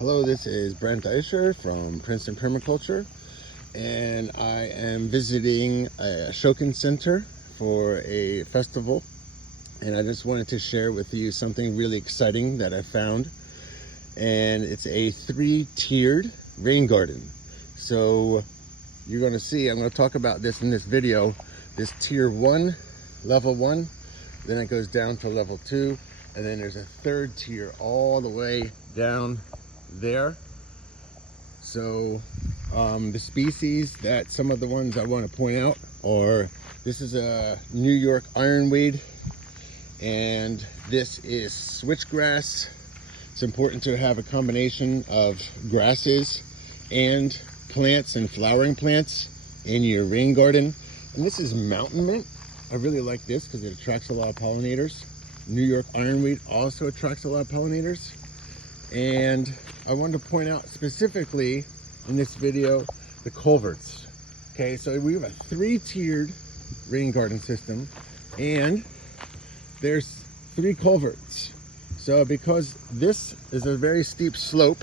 Hello, this is Brent Deischer from Princeton Permaculture, and I am visiting Ashokan Center for a festival, and I just wanted to share with you something really exciting that I found, and it's a 3-tiered rain garden. So you're going to see, I'm going to talk about this in this video, this tier 1, level 1, then it goes down to level 2, and then there's a 3rd tier all the way down there. So the species that some of the ones I want to point out are, this is a New York ironweed, and this is switchgrass. It's important to have a combination of grasses and plants and flowering plants in your rain garden. And this is mountain mint. I really like this because it attracts a lot of pollinators. New York ironweed also attracts a lot of pollinators. And I wanted to point out specifically in this video the culverts. Okay, so we have a 3-tiered rain garden system, and there's 3 culverts. So because this is a very steep slope,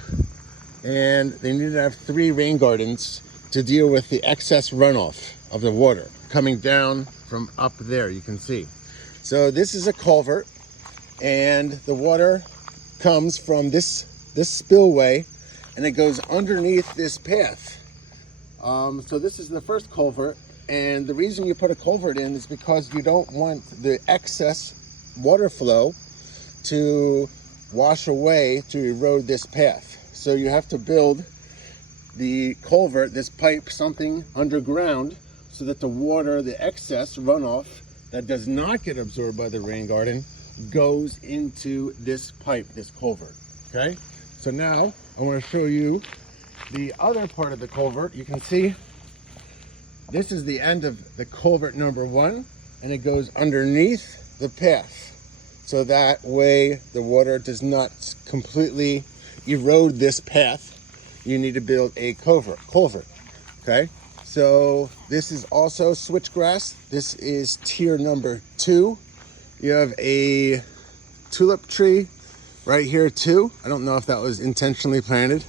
and they need to have 3 rain gardens to deal with the excess runoff of the water coming down from up there, you can see. So this is a culvert, and the water comes from this spillway, and it goes underneath this path. So this is the first culvert, and the reason you put a culvert in is because you don't want the excess water flow to wash away to erode this path. So you have to build the culvert, this pipe, something underground, so that the water, the excess runoff that does not get absorbed by the rain garden, goes into this pipe, this culvert. Okay, so now I want to show you the other part of the culvert. You can see this is the end of the culvert number 1, and it goes underneath the path, so that way the water does not completely erode this path. You need to build a culvert. Okay, so this is also switchgrass. This is tier number 2. You have a tulip tree right here too. I don't know if that was intentionally planted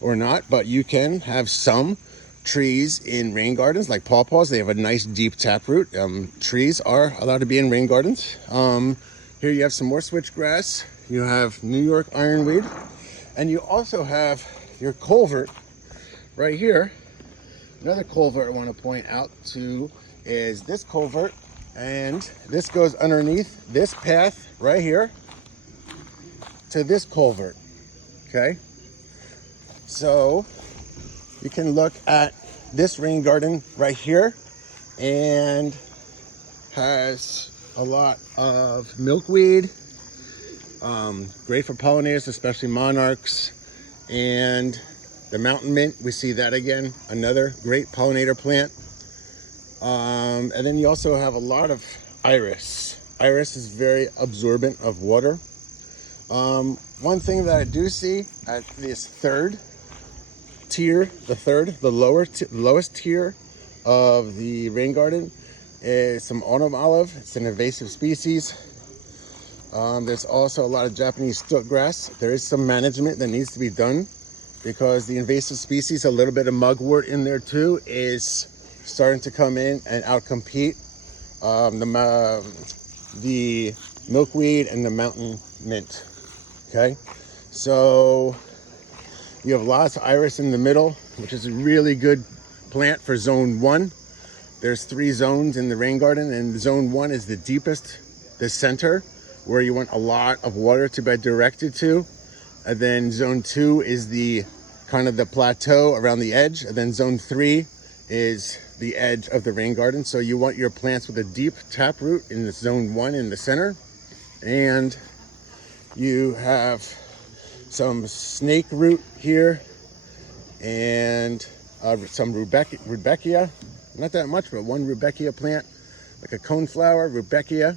or not, but you can have some trees in rain gardens like pawpaws. They have a nice deep taproot. Trees are allowed to be in rain gardens. Here you have some more switchgrass. You have New York ironweed, and you also have your culvert right here. Another culvert I want to point out too is this culvert, and this goes underneath this path right here to this culvert. Okay, so you can look at this rain garden right here, and has a lot of milkweed, great for pollinators, especially monarchs, and the mountain mint. We see that again, another great pollinator plant. And then you also have a lot of iris. Iris is very absorbent of water. One thing that I do see at this 3rd tier, the lowest tier of the rain garden, is some autumn olive. It's an invasive species. There's also a lot of Japanese stilk grass. There is some management that needs to be done because the invasive species, a little bit of mugwort in there too, is starting to come in and outcompete the milkweed and the mountain mint. Okay, so you have lots of iris in the middle, which is a really good plant for zone 1. There's 3 zones in the rain garden, and zone 1 is the deepest, the center, where you want a lot of water to be directed to. And then zone 2 is the kind of the plateau around the edge, and then zone 3 is the edge of the rain garden. So you want your plants with a deep taproot in the zone 1 in the center, and you have some snake root here, and some rudbeckia, not that much, but 1 rudbeckia plant, like a coneflower rudbeckia.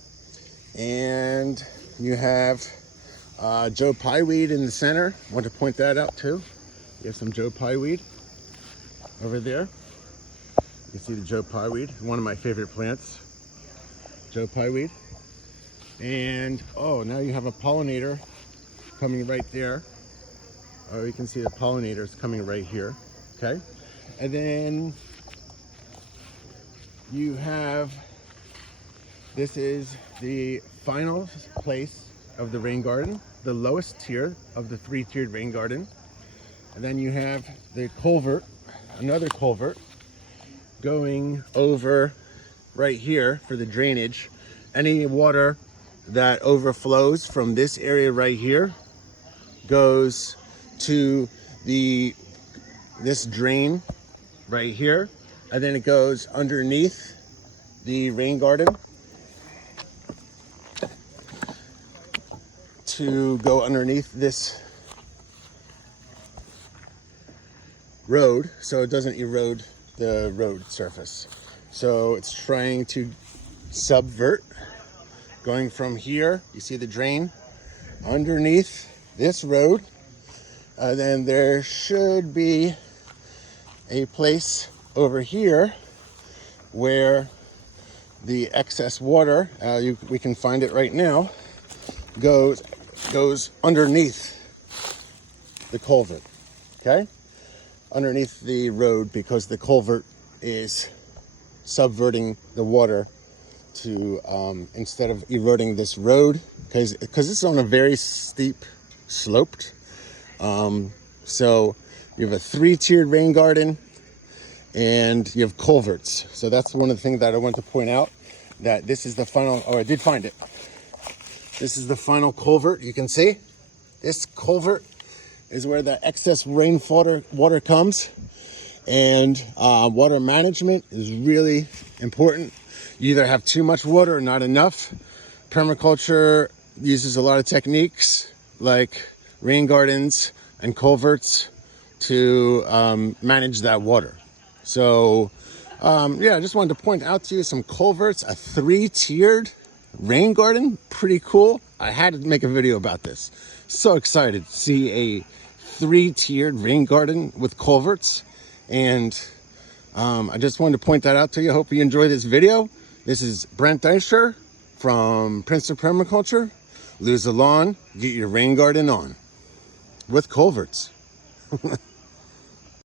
And you have Joe Pyeweed in the center. I want to point that out too. You have some Joe Pyeweed over there. You see the Joe Pyeweed, one of my favorite plants, Joe Pyeweed. And oh, now you have a pollinator coming right there. you can see the pollinators coming right here. Okay, and then you have, this is the final place of the rain garden, the lowest tier of the 3-tiered rain garden. And then you have the culvert, another culvert, going over right here for the drainage. Any water that overflows from this area right here goes to this drain right here, and then it goes underneath the rain garden to go underneath this road so it doesn't erode the road surface. So it's trying to subvert, going from here, you see the drain, underneath this road. Then there should be a place over here where the excess water, we can find it right now, goes underneath the culvert, okay? Underneath the road, because the culvert is subverting the water to, instead of eroding this road, because it's on a very steep sloped. So you have a 3-tiered rain garden and you have culverts. So that's one of the things that I want to point out, that this is the final, I did find it. This is the final culvert. You can see this culvert is where the excess rainwater water comes, and water management is really important. You either have too much water or not enough. Permaculture uses a lot of techniques like rain gardens and culverts to manage that water. So yeah, I just wanted to point out to you some culverts, a 3-tiered rain garden, pretty cool. I had to make a video about this. So excited to see a 3-tiered rain garden with culverts, and I just wanted to point that out to you. Hope you enjoy this video. This is Brent Deisher from Princeton Permaculture. Lose the lawn, get your rain garden on with culverts.